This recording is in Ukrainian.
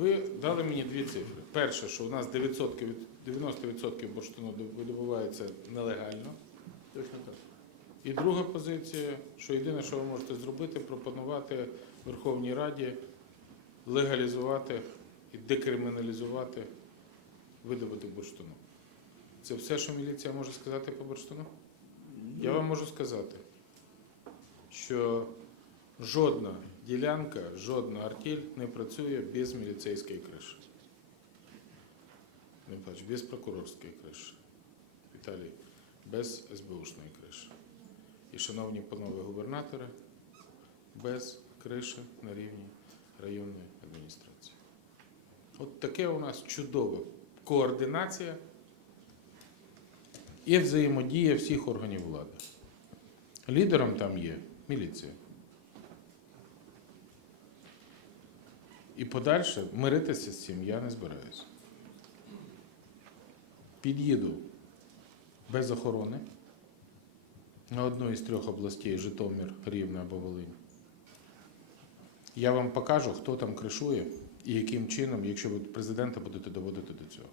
Ви дали мені дві цифри. Перше, що у нас 90% бурштину видобувається нелегально. Точно так. І друга позиція, що єдине, що ви можете зробити, пропонувати Верховній Раді легалізувати і декриміналізувати видобуток бурштину. Це все, що міліція може сказати по бурштину? Я вам можу сказати, що жодна ділянка, жодна артель не працює без міліцейської криші. Не бачу, без прокурорської криші. Віталій, без СБУшної криші. І, шановні панове губернатори, без криші на рівні районної адміністрації. От таке у нас чудова координація і взаємодія всіх органів влади. Лідером там є міліція. І подальше миритися з цим я не збираюся. Під'їду без охорони на одну із трьох областей Житомир, Рівне або Волинь. Я вам покажу, хто там кришує і яким чином, якщо ви президента будете доводити до цього.